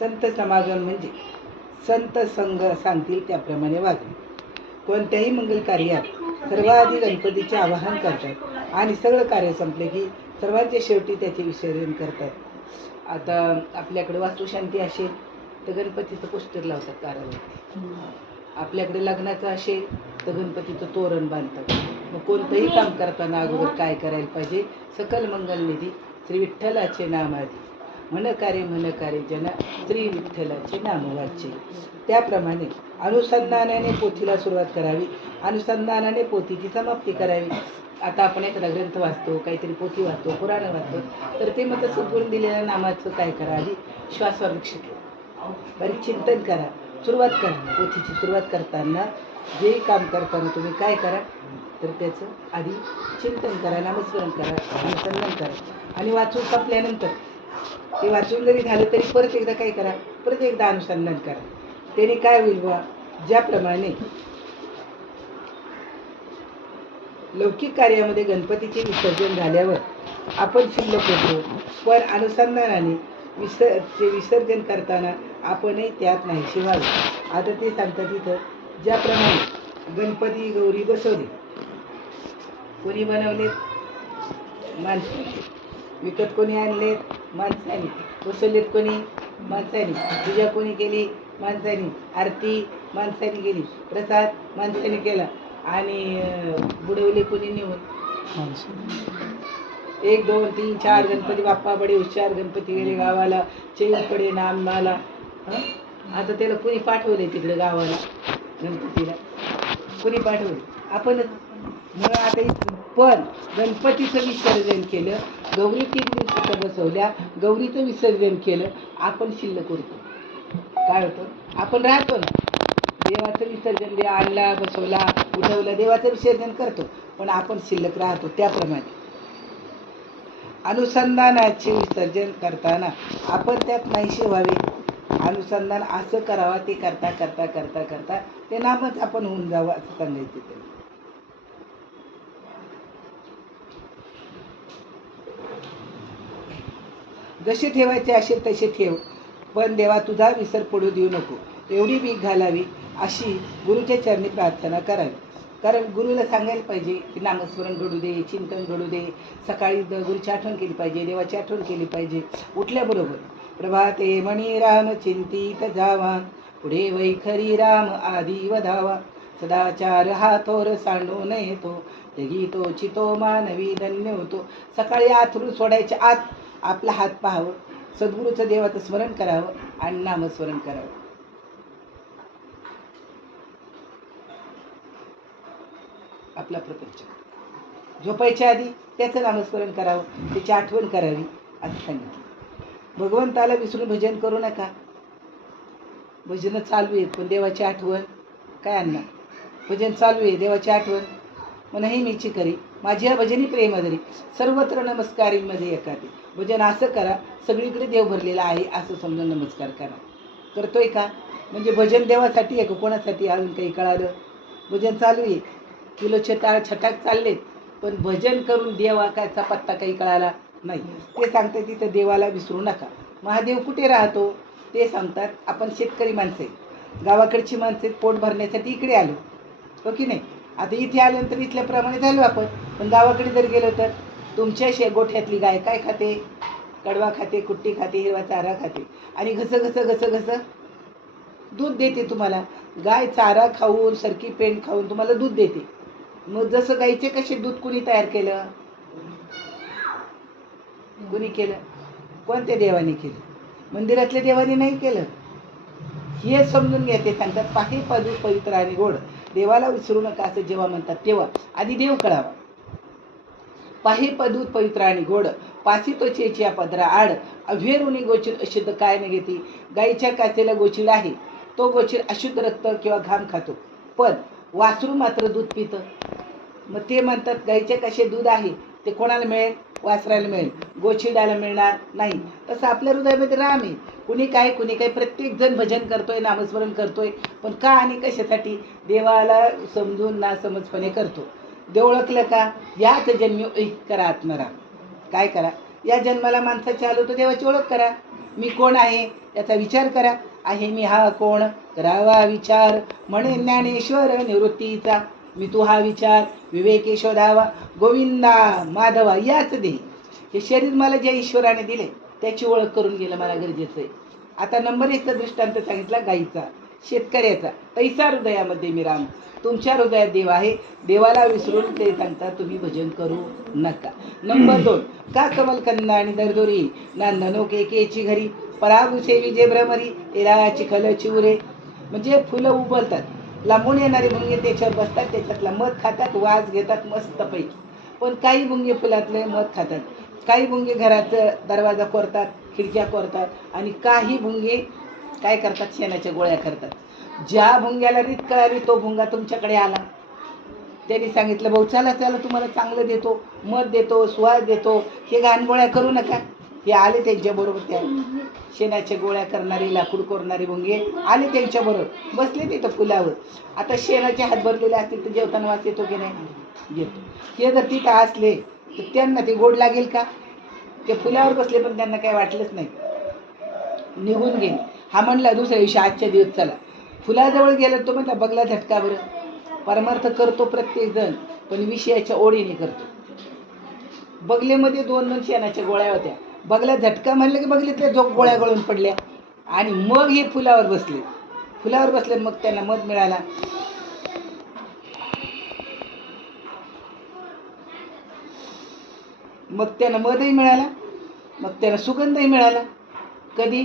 संत समागम म्हणजे संत संघ सांगतील त्याप्रमाणे वागणे. कोणत्याही मंगल कार्यात सर्वाधिक गणपतीचे आवाहन करतात आणि सगळं कार्य संपले की सर्वांच्या शेवटी त्याचे विसर्जन करतात. आता आपल्याकडे वास्तुशांती असेल तर गणपतीचं पोस्टर लावतात दारावर. आपल्याकडे लग्नाचं असेल तर गणपतीचं तोरण बांधतात. मग कोणतंही काम करताना अगोदर काय करायला पाहिजे? सकल मंगलनिधी श्री विठ्ठलाचे नाम आधी, मन कार्य जन श्री विठ्ठलाचे नाम वाचे. त्याप्रमाणे अनुसंधानाने पोथीला सुरुवात करावी, अनुसंधानाने पोथीची समाप्ती करावी. आता आपण एखादा ग्रंथ वाचतो, काहीतरी पोथी वाचतो, पुराण वाचतो, तर ते मग सद्गुरून दिलेल्या नामाचं काय करा? आधी श्वासावर लक्ष ठेवा, बरीच चिंतन करा, सुरुवात करा. पोथीची सुरुवात करताना जे काम करताना तुम्ही काय करा तर त्याचं आधी चिंतन करा, नामस्मरण करा, अनुसंधान करा. आणि वाचून संपल्यानंतर ते वाचून जरी झालं तरी परत एकदा काय करा? परत एकदा अनुसंधान करा. त्याने काय होईल बा? ज्याप्रमाणे लौकिक कार्यामध्ये गणपतीचे विसर्जन झाल्यावर आपण शिल्लक होतो, पण अनुसंधानाने विसर्जन करताना आपणही त्यात नाहीशी व्हावे. आता ते सांगतात इथं, ज्याप्रमाणे गणपती गौरी बसवले, कोणी बनवले? माणसाने. विकत कोणी आणले? माणसाने. बसवलेत कोणी? माणसाने. पूजा कोणी केली? माणसाने. आरती माणसाने केली, प्रसाद माणसाने केला, आणि बुडवले कोणी नेऊन? 1 2 3 4 गणपती बाप्पा बडे हुशार, गणपती गेले गावाला, चैन पडे नाम नाला. आता त्याला कोणी पाठवले तिकडे गावाला? गणपतीला कोणी पाठवले? आपणच. मग आता पण गणपतीचं विसर्जन केलं, गौरी 3 दिवसाचं बसवल्या, गौरीचं विसर्जन केलं, आपण शिल्लक उरतो. काय होतं? आपण राहतो ना, देवाचं विसर्जन आणला, बसवला, उठवलं, देवाचं विसर्जन करतो, पण आपण शिल्लक राहतो. त्याप्रमाणे अनुसंधानाचे विसर्जन करताना आपण त्यात नाहीशी व्हावे. अनुसंधान असं करावा, ते करता करता करता करता ते नामच आपण होऊन जावं, असं सांगायचं. जसे ठेवायचे असे तसे ठेव, पण देवा तुझा विसर पडू देऊ नको, एवढी भीक घालावी अशी गुरुच्या चरणी प्रार्थना करावी. कारण गुरुला सांगायला पाहिजे की नामस्मरण घडू दे, चिंतन घडू दे, सकाळी गुरुची आठवण केली पाहिजे, देवाची आठवण केली पाहिजे. उठल्याबरोबर प्रभाते मणी राम चिंतित जावा, पुढे वैखरी राम आदी वधावा, सदाचार हा थोर सांडू नये तो, जगी तो चितो मानवी धन्य होतो. सकाळी आथरून सोडायच्या आत आपला हात पाहावं, सद्गुरूचं देवाचं स्मरण करावं आणि नामस्मरण करावं. आपला प्रपंच झोपायच्या आधी त्याचं नामस्मरण करावं, त्याची आठवण करावी, असं सांगितलं. भगवंताला विसरून भजन करू नका. भजन चालू आहेत पण देवाची आठवण काय आणणार? भजन चालू आहे, देवाची आठवण मग नाही मीची करी माझी या भजनी प्रेमधरी, सर्वत्र नमस्कारीमध्ये एखादी. भजन असं करा, सगळीकडे देव भरलेला आहे असं समजून नमस्कार करा. करतोय का? म्हणजे भजन देवासाठी आहे का कोणासाठी? अजून काही कळालं? भजन चालू आहे, किलो छटाक चाललेत, पण भजन करून देवाचा पत्ता काही कळाला नाही. ते सांगतात तिथं देवाला विसरू नका. महादेव कुठे राहतो ते सांगतात. आपण शेतकरी माणसं आहे, गावाकडची माणसं पोट भरण्यासाठी इकडे आलो, हो की नाही? आता इथे आल्यानंतर इथल्याप्रमाणे झालो आपण, पण गावाकडे जर गेलो तर तुमच्या गोठ्यातली गाय काय खाते? कडवा खाते, कुट्टी खाते, हिरवा चारा खाते, आणि घसं दूध देते तुम्हाला. गाय चारा खाऊन, सरकी पेंड खाऊन तुम्हाला दूध देते. मग जसं गाईचे कसे दूध कुणी तयार केलं? कुणी केलं? कोणत्या देवाने केलं? मंदिरातल्या देवाने नाही केलं. हे समजून घ्या. ते सांगतात पाहे पादू पवित्र आणि गोड, देवाला विसरू नका असं जेव्हा म्हणतात तेव्हा आधी देव कळावा. पाहे पदूत पवित्र आणि गोड, पासी तो चेचिया पदरा आड, अभेरुनी गोचिड अशुद्ध काय न घेती. गाईच्या काचेला गोचिड आहे, तो गोचिड अशुद्ध रक्त किंवा घाम खातो, पण वासरू मात्र दूध पितं. मग ते म्हणतात गाईच्या काशे दूध आहे ते कोणाला मिळेल? वासराला मिळेल, गोचिडाला मिळणार नाही. तसं आपल्या हृदयामध्ये राम आहे. कुणी काय प्रत्येक जण भजन करतोय, नामस्मरण करतोय, पण का आणि कशासाठी? देवाला समजून ना समजपणे करतो. देव ओळखलं का? याच जन्मी करा आत्मराम. काय करा? या जन्माला माणसाची आलो तर देवाची ओळख करा. मी कोण आहे याचा विचार करा. आहे मी हा कोण, करावा विचार, म्हणे ज्ञानेश्वर निवृत्तीचा. मी तू हा विचार विवेके शोधावा, गोविंदा माधवा याच दे. हे शरीर मला ज्या ईश्वराने दिले त्याची ओळख करून गेलं मला गरजेचं आहे. आता नंबर 1चा दृष्टांत सांगितला गाईचा, शेतकऱ्याचा. तैसा हृदयामध्ये मी राम. तुमच्या हृदयात देव आहे, देवाला विसरून ते सांगता तुम्ही भजन करू नका. नंबर 2, का कमल कंदा आणि दरदोरी, नांदनो केकेची घरी, परागू सेवी जे भ्रमरी, एला चिखल चिवरे. म्हणजे फुलं उबलतात, लांबून येणारे भुंगे त्याच्यावर बसतात, त्याच्यातला मध खातात, वास घेतात मस्तपैकी. पण काही भुंगे फुलातले मध खातात, काही भुंगे घराचं दरवाजा कोरतात, खिडक्या कोरतात, आणि काही भुंगे काय करतात, शेणाच्या गोळ्या करतात. ज्या भुंग्याला रीत कळाली तो भुंगा तुमच्याकडे आला. त्यांनी सांगितलं भाऊ चला चला तुम्हाला चांगलं देतो, मध देतो, सुवास देतो, हे घाण गोळ्या करू नका. हे आले त्यांच्याबरोबर, त्या शेणाच्या गोळ्या करणारे लाकूड कोरणारे भुंगे आले त्यांच्याबरोबर, बसले तिथं फुलावर. आता शेणाचे हात भरलेले असतील तर जेवताना वास येतो की नाही, येतो. हे जर तिथं असले तर त्यांना ते गोड लागेल का? ते फुलावर बसले पण त्यांना काही वाटलंच नाही, निघून गेले. हा म्हणला दुसऱ्या दिवशी आजच्या दिवस चला. फुलाजवळ गेलं तो म्हणला बगला झटका बरं. परमार्थ करतो प्रत्येक जण, पण विषयाच्या ओढीने करतो. बगलेमध्ये 2 शेणाच्या गोळ्या होत्या. बगला झटका म्हणलं की बगलीतल्या झोप गोळ्या गळून पडल्या, आणि मग हे फुलावर बसले. फुलावर बसले मग त्यांना मध मिळाला. मग त्यांना मधही मिळाला, मग त्यांना सुगंधही मिळाला. कधी?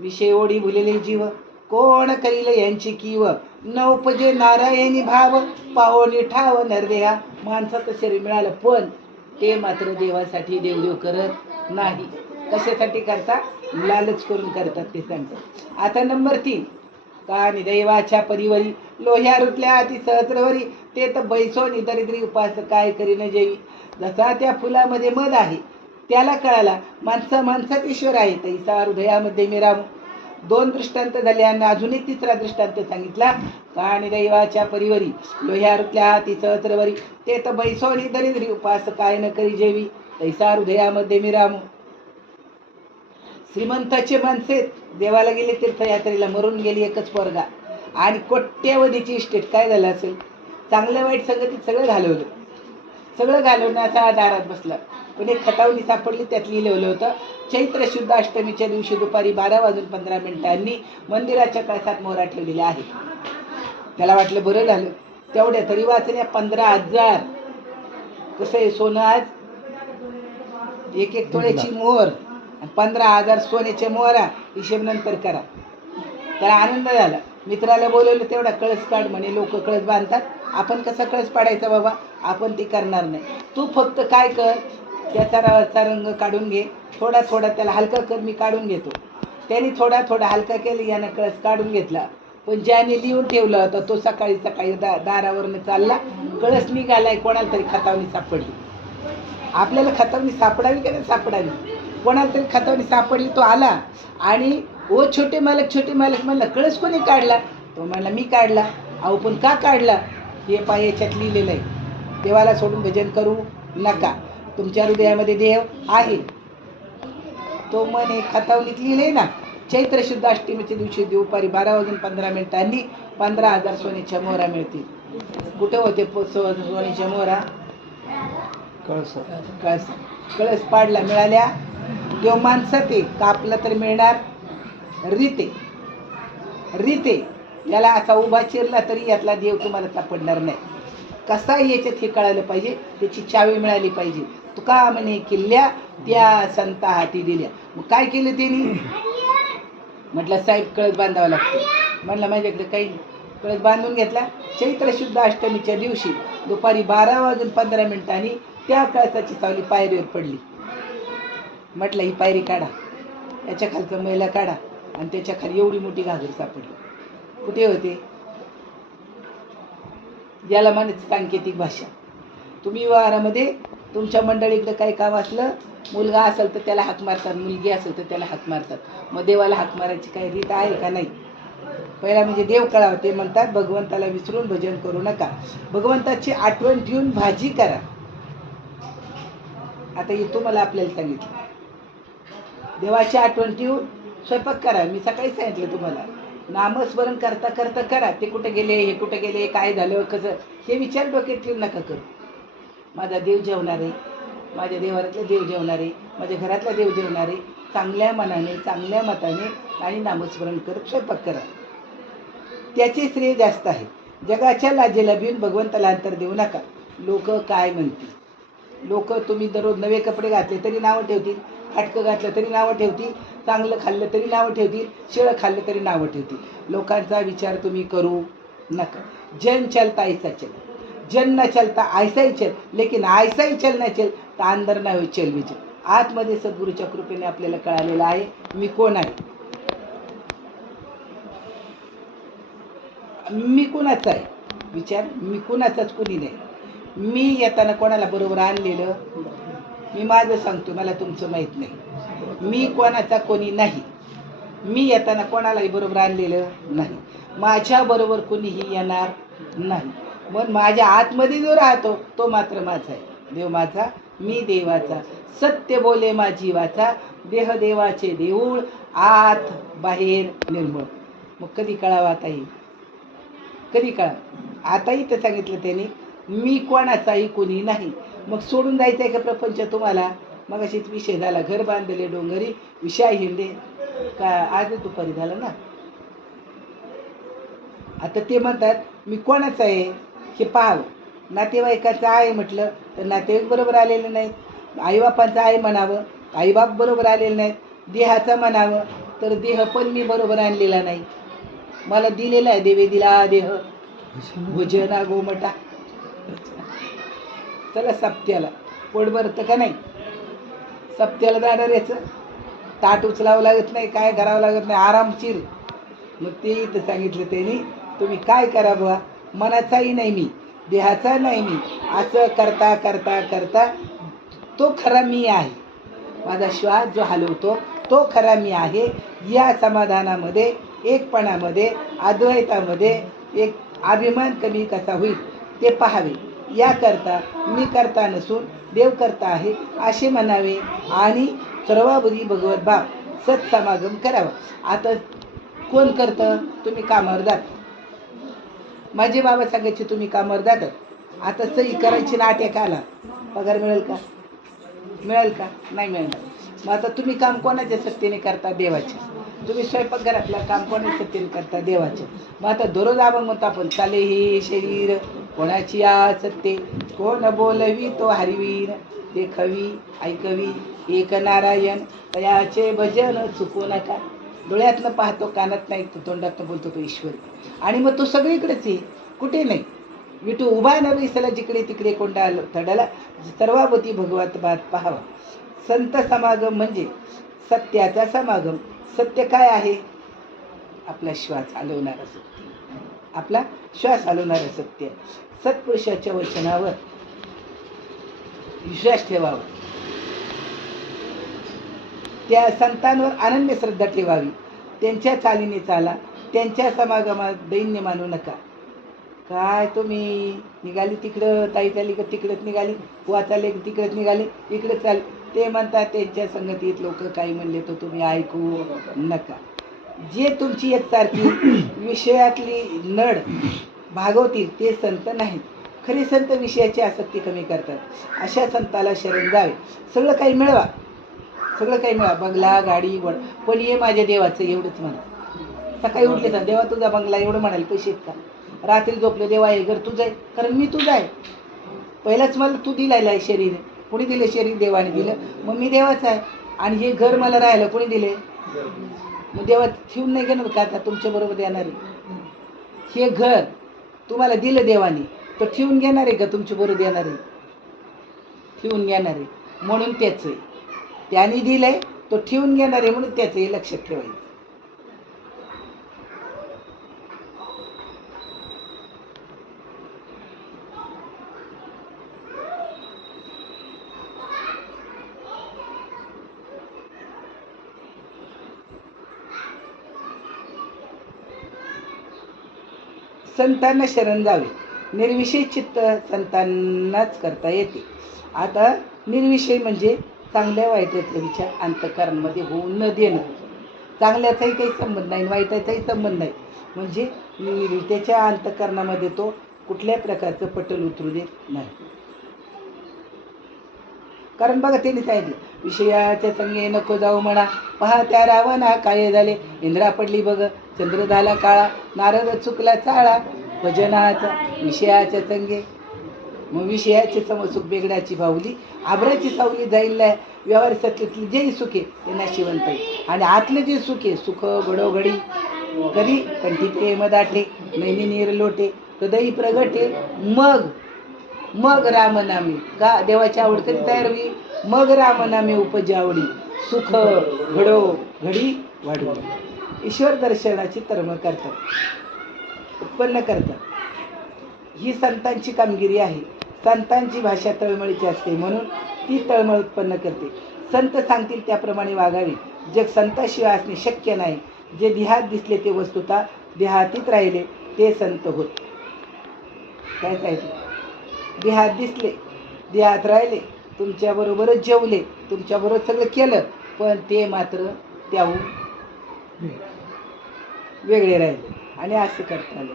विषय ओढी भुलेले जीव, कोण करील यांची कीव, न उपजे नारायणी भाव, पाहोनी ठाव नरदेहा. माणसाचं शरीर मिळालं पण ते मात्र देवासाठी देवदेव करत नाही. कशासाठी करता? लालच करून करतात, ते सांगतात. आता नंबर 3, का दैवाच्या परिवरी, लोह्या रुतल्या अति सहस्रवरी, ते तर बैसोनी दरिद्री उपास काय करीन जेवी. जसा त्या फुलामध्ये मध आहे त्याला कळाला माणसात ईश्वर आहे, तैसा हृदयामध्ये मी राम. 2 दृष्टांत झाले आणि अजून एक 3रा दृष्टांत सांगितला. का दैवाच्या परिवरी, लोह्या रुतल्या अति सहस्रवरी, ते तर बैसोनी दरिद्री उपास काय न करी जेवी, तैसा हृदयामध्ये मी राम. श्रीमंताचे माणसे देवाला गेले तीर्थयात्रेला, मरून गेली एकच पोरगा, आणि कोट्यवधीची इस्टेट. काय झालं असेल? चांगलं वाईट संगतीत सगळं घालवलं, सगळं घालवण्याचा दारात बसला. पण एक खतावणी सापडली, त्यात लिहिलं होतं, चैत्र शुद्ध अष्टमीच्या दिवशी दुपारी 12:15 मंदिराच्या कळसात मोहरा ठेवलेला आहे. त्याला वाटलं बरं झालं, तेवढ्या तरी वाचल्या 15,000. कसं आहे सोनं आज? 1 तोळ्याची मोहर, 15,000 सोन्याच्या मोहरा. हिशेब नंतर करा. त्याला आनंद झाला. मित्राला बोलवलं, तेवढा कळस काढ म्हणे. लोक कळस बांधतात, आपण कसा कळस पाडायचा बाबा? आपण ती करणार नाही. तू फक्त काय कर, त्याचा रंग काढून घे, थोडा थोडा त्याला हलका कर, मी काढून घेतो. त्याने थोडा थोडा हलका केला, यानं कळस काढून घेतला. पण ज्याने लिहून ठेवलं होतं तो सकाळी सकाळी दारावरनं चालला, कळस निघालाय, कोणाला तरी खतावणी सापडली. आपल्याला खतावणी सापडावी का नाही सापडावी? कोणाला तरी खतावणी सापडली, तो आला आणि ओ छोटे मालक म्हणला, कळस कोणी काढला? तो म्हणला मी काढला. अहो पण का काढला? हे पाय याच्यात लिहिलेलं आहे, देवाला सोडून भजन करू नका, तुमच्या हृदयामध्ये देव आहे. तो म्हणे खतावणीत लिहिलंय ना, चैत्र शुद्ध अष्टमीच्या दिवशी दुपारी 12:15 15,000 सोन्याच्या मोहरा मिळतील. कुठे होते सोन्याच्या मोहरा? कळस पाडला, मिळाल्या. देव माणसात आहे, कापला तर मिळणार रीते. याला असा उभा चिरला तरी यातला देव तुम्हाला सापडणार नाही. कसा याच्यात हे कळायला पाहिजे, त्याची चावी मिळाली पाहिजे. तुका म्हणे किल्ल्या त्या संता हाती दिल्या. मग काय केलं त्यांनी? म्हटलं साहेब कळस बांधावा लागतो. म्हणलं माझ्याकडे काही नाही. कळस बांधून घेतला. चैत्र शुद्ध अष्टमीच्या दिवशी दुपारी 12:15 त्या कळसाची सावली पायरीवर पडली. म्हटलं ही पायरी काढा, याच्या खालचं मैला काढा, आणि त्याच्या खाली एवढी मोठी घागर सापडली. कुठे होते? याला म्हणायचं सांकेतिक भाषा. तुम्ही व्यवहारामध्ये तुमच्या मंडळीकडे काही काम असलं, मुलगा असेल तर त्याला हाक मारतात, मुलगी असेल तर त्याला हाक मारतात. मग देवाला हाक मारायची काही रीत आहे का? नाही. पहिला म्हणजे देव कळावं. ते म्हणतात भगवंताला विसरून भजन करू नका, भगवंताची आठवण ठेवून भाजी करा. आता हे तुम्हाला आपल्याला सांगितलं, देवाची आठवण ठेवून स्वयंपाक करा. मी सकाळी सांगितलं तुम्हाला, नामस्मरण करता करता करा. ते कुठे गेले, हे कुठे गेले, काय झालं, कसं, हे विचार डोक्यात ठेवून नका करू. माझा देव जेवणार आहे, माझ्या देवारातला देव जेवणार आहे, माझ्या घरातला देव जेवणार आहे. चांगल्या मनाने, चांगल्या मताने आणि नामस्मरण करत स्वयंपाक करा. त्याचे श्रेय जास्त आहे. जगाच्या लाजेला भिऊन भगवंताला अंतर देऊ नका. लोक काय म्हणतील. लोक तुम्ही दररोज नवे कपडे घातले तरी नावं ठेवतील, फाटकं घातलं तरी नावं ठेवतील, चांगलं खाल्लं तरी नावं ठेवतील, शिळं खाल्लं तरी नावं ठेवतील. लोकांचा विचार तुम्ही करू नका. जन चलता ऐसा चल, जन न चलता ऐसा ही चल, लेकिन ऐसा ही चल न चल तर अंदर ना होई चल विचल. आतमध्ये सद्गुरूच्या कृपेने आपल्याला कळालेलं आहे मी कोण आहे, मी कुणाचा आहे. विचार, मी कुणाचाच कुणी नाही. मी येताना कोणाला बरोबर आणलेलं, मी माझं सांगतो, मला तुमचं माहीत नाही. मी कोणाचा कोणी नाही. मी येताना कोणालाही बरोबर आणलेलं नाही. माझ्याबरोबर कोणीही येणार नाही. मग माझ्या आतमध्ये जो राहतो तो मात्र माझा आहे. देव माझा, मी देवाचा. सत्य बोले माझी वाचा, देह देवाचे देऊळ, आत बाहेर निर्मळ. मग कधी कळावं आता हे, कधी कळा. आताही तर सांगितलं त्याने, मी कोणाचाही कोणी नाही. मग सोडून जायचं आहे का प्रपंच तुम्हाला. मग अशीच विषय झाला, घर बांधले डोंगरी, विषय हिंडे का. आज दुपारी झालं ना. आता ते म्हणतात मी कोणाचं आहे हे पाहावं. नातेवाईकाचं आहे म्हटलं तर नातेवाईक बरोबर आलेले नाहीत. आईबापांचं आहे म्हणावं, आईबाप बरोबर आलेले नाहीत. देहाचं म्हणावं तर देह पण मी बरोबर आणलेला नाही. मला दिलेला आहे, देवे दिला देह भुजना गोमटा. चला सप्त्याला पोट भरतं का नाही. सप्त्याला जाणार याचं ताट उचलावं लागत नाही, काय करावं लागत नाही, आरामशीर. मग ते इथं सांगितलं त्यांनी, तुम्ही काय करा बुवा, मनाचाही नाही मी, देहाचा नाही मी, असं करता करता करता तो खरा मी आहे. माझा श्वास जो हलवतो तो खरा मी आहे. या समाधानामध्ये, एकपणामध्ये, अद्वैतामध्ये एक अभिमान कमी कसा होईल ते पाहावे. याकरता मी करता नसून देव करता आहे असे म्हणावे आणि सर्वाबुधी भगवत भाव सत्समागम करावा. आता कोण करतं. तुम्ही कामावर जात, माझे बाबा सांगायचे तुम्ही कामावर जातात. आता सही करायची ना, आट्या आला पगार मिळेल का, मिळेल का, नाही मिळणार. मग आता तुम्ही काम कोणाच्या सत्तेने करता, देवाचे. तुम्ही स्वयंपाकघरातलं काम कोणाच्या सत्तेने करता, देवाचे. मग आता दररोज आपण म्हणतो आपण, चाले हे शरीर कोणाची आ सत्ते, कोण बोलवी तो हरिवीर, देखवी ऐकवी एक नारायण, तयाचे भजन चुकू नका. डोळ्यातनं पाहतो, कानात नाही, तोंडातनं बोलतो तो ईश्वर. आणि मग तो सगळीकडेच आहे, कुठे नाही. विठू उभा न बैसला जिकडे तिकडे कोंडा तडाला, सर्वावती भगवत बात पाहावा. संत समागम म्हणजे सत्याचा समागम. सत्य काय आहे. आपला श्वास हलवणारा सत्य, आपला श्वास हलवणारं सत्य. सत्पुरुषाच्या वचनावर विश्वास ठेवावा. त्या संतांवर अनन्य श्रद्धा ठेवावी. त्यांच्या चालीने चाला, त्यांच्या समागमात दैन्य मानू नका. काय तुम्ही निघाली तिकडं, ताई चाली का तिकडंच निघाली, बुवा चालले तिकडंच निघाले, इकडं चाल. ते म्हणतात त्यांच्या संगतीत लोक काही म्हणले तर तुम्ही ऐकू नका. जे तुमची एकसारखी विषयातली नड भागवतील ते संत नाहीत. खरे संत विषयाची आसक्ती कमी करतात. अशा संताला शरण जावे. सगळं काही मिळवा, सगळं काही मिळवा, बंगला गाडी वड, पण ये माझ्या देवाचं एवढंच म्हणा. सकाळी उठले तर देवा तुझा बंगला एवढं म्हणाले, पैसे आहेत का. रात्री झोपले देवा हे घर तुझं आहे, कारण मी तुझं आहे. पहिलाच मला तू दिलायला आहे शरीर. कोणी दिलं शरीर, देवाने दिलं. मग मी देवाचं आहे. आणि हे घर मला राहायला कोणी दिले, मग देवा ठेवून नाही घेणार का. आता तुमच्या बरोबर देणार आहे. हे घर तुम्हाला दिलं देवाने, तर ठेवून घेणार आहे का तुमच्या बरोबर देणार आहे, ठेवून घेणार आहे. म्हणून त्याचं आहे, त्याने दिलंय तो ठेवून घेणार आहे, म्हणून त्याचं हे लक्षात ठेवायचं. संतांना शरण जावे. निर्विषय चित्त संतांनाच करता येते. आता निर्विषय म्हणजे चांगल्या वाईटातले विचार अंतःकरणामध्ये होऊ न देणं. चांगल्याचाही काही संबंध नाही, वाईटाचाही संबंध नाही. म्हणजे त्याच्या अंतःकरणामध्ये तो कुठल्या प्रकारचं पटल उतरू देत नाही. कारण बघा त्यांनी सांगितलं, विषयाच्या संगे नको जाऊ म्हणा, पहा त्या रावणा काय झाले, इंद्रा पडली बघ, चंद्र झाला काळा, नारद चुकला चाळा, भजनाचा विषयाच्या संगे. मग विषयाचे समसुख बेगडाची बाहुली, आभराची सावली जाईल व्यवहार सत्यातली जे सुखे ते नाशिवंत आहे. आणि आतले जे सुखे सुख घडोघडी कधी कंठी प्रेम दाठे, नैनी नीर लोटे हृदयी प्रगटे, मग मग रामनामी का देवाची आवड कधी तयार होईल, मग रामनामी उपजी आवडी, सुख घडो घडी वाढू. ईश्वर दर्शनाची तळमळ करतात, उत्पन्न करतात. ही संतांची कामगिरी आहे. संतांची भाषा तळमळीची असते म्हणून ती तळमळ उत्पन्न करते. संत सांगतील त्याप्रमाणे वागावे. जग संताशिवाय असणे शक्य नाही. जे देहात दिसले ते वस्तुतः देहातीत राहिले ते संत होत. काय सांगितलं, देहात दिसले, देहात राहिले, तुमच्याबरोबरच जेवले, तुमच्याबरोबर सगळं केलं, पण ते मात्र त्याहून वेगळे राहिले. आणि असं करता आलं.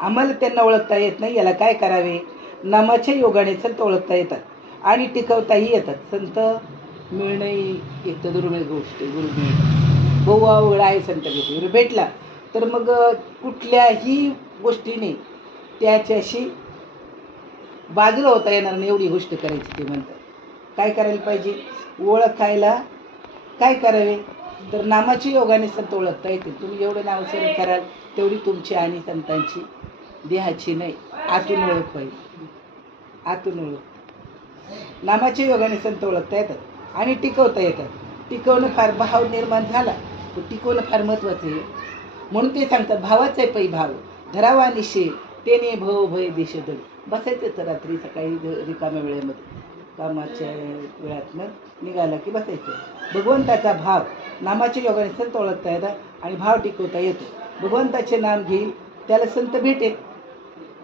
आम्हाला त्यांना ओळखता येत नाही, याला काय करावे. नामाच्या योगाने संत ओळखता येतात आणि टिकवताही येतात. संत मिळणं एक दुर्मिळ गोष्ट आहे. गुरु मिळणं बहु अवघड आहे. संत गुरु भेटला तर मग कुठल्याही गोष्टीने त्याच्याशी बाजूला होता येणार नाही, एवढी गोष्ट करायची. ते म्हणतात काय करायला पाहिजे, ओळखायला काय करावे, तर नामाच्या योगाने संत ओळखता येते. तुम्ही जेवढं नामस्मरण कराल तेवढी तुमची आणि संतांची देहाची नाही, आतून ओळख होईल. आतून ओळख नामाच्या योगाने संत ओळखता येतात आणि टिकवता येतात. टिकवणं फार भाव निर्माण झाला तर टिकवणं फार महत्त्वाचं आहे. म्हणून ते सांगतात भावाचे पै भाव धरावा निशे, तेने भव भय देश दड. बसायचं तर रात्री सकाळी रिकाम्या वेळेमध्ये कामाच्या वेळातनं निघाला की बसायचं. भगवंताचा भाव नामाच्या योगाने संत ओळखता येतात आणि भाव टिकवता येतो. भगवंताचे नाम घेईल त्याला संत भेटेल.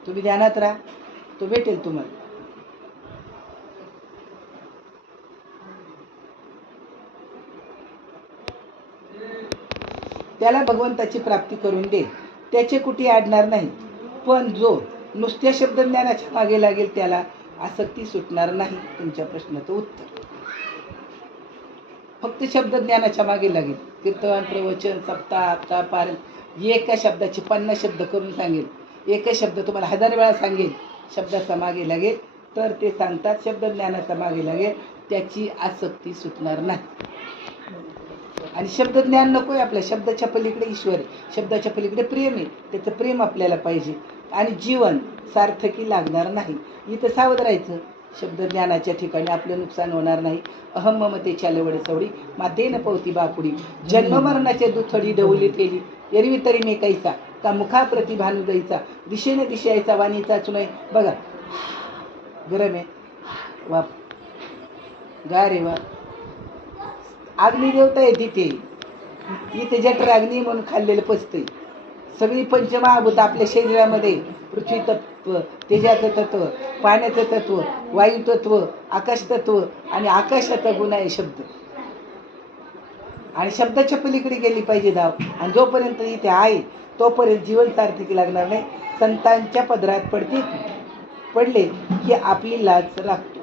तुम्ही ध्यानात राहा, तो भेटेल तुम्हाला. त्याला भगवंताची प्राप्ती करून देईल, त्याचे कुठे अडणार नाही. पण जो नुसत्या शब्दज्ञानाच्या मागे लागेल त्याला आसक्ती सुटणार नाही. तुमच्या प्रश्नाचं उत्तर फक्त शब्दज्ञानाच्या मागे लागेल. कीर्तन, प्रवचन, सप्ताह, हप्ता, पारायण, एका शब्दाचे 50 शब्द करून सांगेल, एकच शब्द तुम्हाला 1000 वेळा सांगेल, शब्दाचा मागे लागेल. तर ते सांगतात शब्दज्ञानाचा मागे लागेल, त्याची आसक्ती सुटणार नाही. आणि शब्दज्ञान नको आहे आपल्या. शब्दाच्या पलीकडे ईश्वर आहे, शब्दाच्या पलीकडे प्रेम आहे. त्याचं प्रेम आपल्याला पाहिजे आणि जीवन सार्थकी लागणार नाही. इथं सावध राहायचं. शब्दज्ञानाच्या ठिकाणी आपलं नुकसान होणार नाही. अहम ममतेच्या लवड सवडी मातेन पवती बापुडी, जन्ममरणाच्या दुथडी डवली तेली, एरवी तरी मी कैसा का मुखा प्रतिभानु जायचा, दिशेने दिशायचा वाणीचा चुनय. बघा गरम आहे, वा गार आहे, वा अग्निदेवता आहे तिथे. इथे जठराग्नी म्हणून खाल्लेलं पचतंय. सगळी पंचमहाभूत आपल्या शरीरामध्ये, पृथ्वी तत्व, तेजाचं तत्व, पाण्याचं तत्व, वायू तत्व, आकाश तत्व आणि आकाशाचा गुण आहे शब्द. आणि शब्दाच्या पलीकडे गेली पाहिजे धाव. आणि जोपर्यंत इथे आहे तोपर्यंत जीवन सार्थकी लागणार नाही. संतांच्या पदरात पडले की आपली लाज राखतो.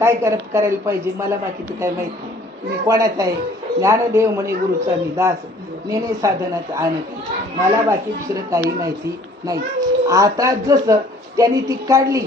काय करायला पाहिजे, मला बाकीचं काय माहिती नाही. मी कोणाचा आहे, ज्ञानदेव म्हणे गुरुचा मी दास, नेणे साधनाचं आणते, मला बाकी दुसरं काही माहिती नाही. आता जसं त्यांनी ती काढली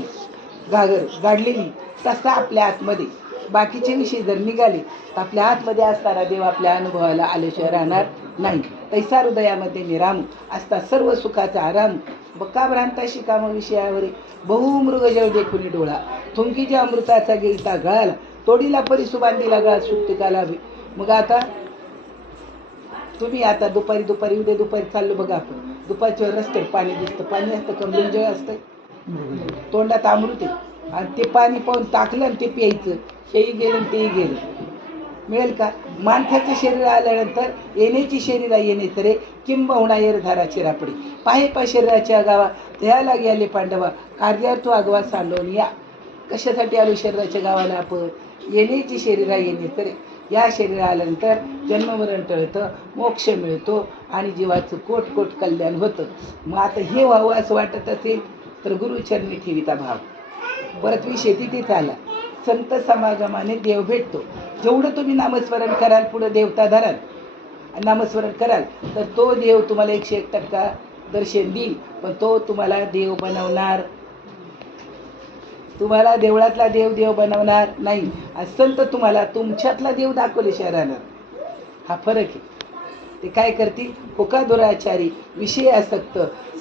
घागर गाडलेली, तसा आपल्या आतमध्ये बाकीचे विषय जर निघाले तर आपल्या आतमध्ये असणारा देव आपल्या अनुभवाला आल्याशिवाय राहणार नाही. तैसा हृदयामध्ये निराम असता सर्व सुखाचा आराम, बका भ्रांताशी काम विषयावर बहुमृग जळ देखुनी डोळा, थुंकीच्या अमृताचा गिळता गळाला, तोडीला परिसु बांधीला गळा सुप्तिकाला. मग आता तुम्ही आता दुपारी उद्या दुपारी चाललो बघा आपण, दुपारच्या रस्त्यावर पाणी दिसतं, पाणी असतं कमरेल जळ असतं, तोंडात अमृत आहे आणि ते पाणी पाहून टाकलं आणि ते प्यायचं, हेही गेलं आणि तेही गेलं, मिळेल का? माणसाचं शरीर आल्यानंतर येण्याची शरीरा येणे तरे किंबहुना एरधारा चिरापडी, पाहे पा शरीराच्या गावा त्याला गेले पांडवा, कार्यार्थ आगवा सांडवून या. कशासाठी आलो शरीराच्या गावाला आपण? येण्याची शरीरा येणे तरे. या शरीराला आल्यानंतर जन्ममरण टळतं, मोक्ष मिळतो आणि जीवाचं कोट कोट कल्याण होतं. मग आता हे व्हावं असं वाटत असेल तर गुरुचरणी ठेविता भाव. परत विषय तिथेच आला. संत समागमाने देव भेटतो. जेवढं तुम्ही नामस्मरण कराल, पुढं देवता धराल, नामस्मरण कराल, तर तो देव तुम्हाला 101% दर्शन देईल. पण तो तुम्हाला देव बनवणार, तुम्हाला देवळातला देव देव बनवणार नाही. संत तुम्हाला तुमच्यातला देव दाखवल्याशिवाय राहणार. हा फरक आहे. ते काय करतील? हुका दुराचारी विषय आसक्त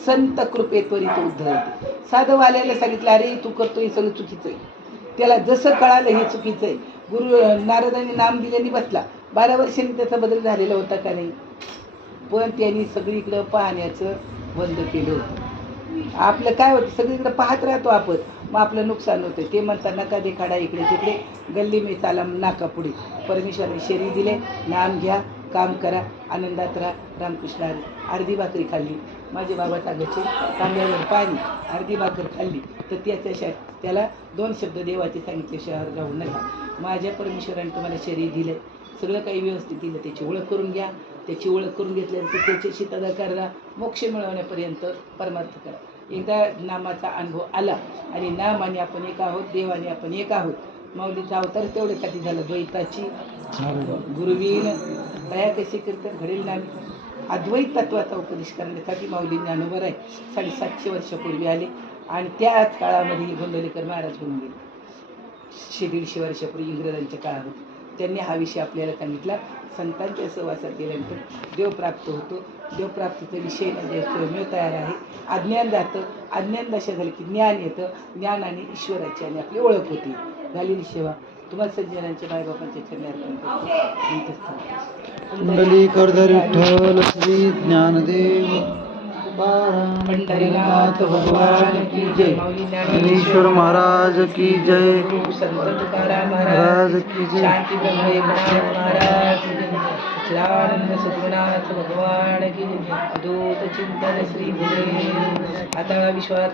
संत कृपे त्वरित उद्धरते. साधं वाल्याला सांगितलं, अरे तू करतो हे सगळं चुकीचं आहे. त्याला जसं कळालं हे चुकीचं आहे. गुरु नारदांनी नाम दिल्याने बसला. 12 वर्षांनी त्याचा बदल झालेला होता का नाही? पण त्यांनी सगळीकडं पाहण्याचं बंद केलं होतं. आपलं काय होतं, सगळीकडे पाहत राहतो आपण, मग आपलं नुकसान होतं. ते म्हणतात नका देखाडा इकडे तिकडे, गल्ली में चाला नाका पुढे. परमेश्वराने शरीर दिले, नाम घ्या, काम करा, आनंदात राहा. रामकृष्ण हरी. अर्धी भाकरी खाल्ली, माझे बाबा सांगायचे, तांब्यावर पाणी, अर्धी भाकर खाल्ली तर त्याला 2 शब्द देवाचे सांगितले, शहर राहू नका. माझ्या परमेश्वराने तुम्हाला शरीर दिलं, सगळं काही व्यवस्थित दिलं, त्याची ओळख करून घ्या. त्याची ओळख करून घेतल्यानंतर त्याच्याशी तदाकार राहा. मोक्ष मिळवण्यापर्यंत परमार्थ करा. एकदा नामाचा अनुभव आला आणि नामाने आपण एक आहोत, देवाने आपण एक आहोत. माऊलीचा अवतार तेवढ्यासाठी झाला, द्वैताची गुरुवीन दया कशी कीर्तन घडेल नामी. अद्वैत तत्वाचा उपदेश करण्यासाठी माऊलींनी अनुभव आहे. 750 वर्षापूर्वी आले आणि त्याच काळामध्ये गोंदवलेकर महाराज होऊन गेले. 150 वर्षापूर्वी इंग्रजांच्या काळामध्ये त्यांनी हा विषय आपल्याला सांगितला. संतांच्या सहवासात गेल्यानंतर देव प्राप्त होतो. देवप्राप्तीचा विषय स्वयंमेव तयार आहे. अज्ञान जातं, अज्ञान दशा झाली की ज्ञान येतं, ज्ञानाने ईश्वराची आणि आपली ओळख होती. झालेली सेवा तुम्हाला सज्जनांच्या मायबापांच्या चरणी अर्पण करतो. कुंडली करधर विठ्ठल श्री ज्ञानदेव पंढरीनाथ भगवान की जय. ज्ञानेश्वर महाराज की जय. संत तुकाराम महाराज की जय. शांती ब्रह्म एकनाथ महाराज की जय. सच्चिदानंद सद्गुरुनाथ भगवान की जय. दूत चिंतन श्री गुरुदेव. आता विश्वास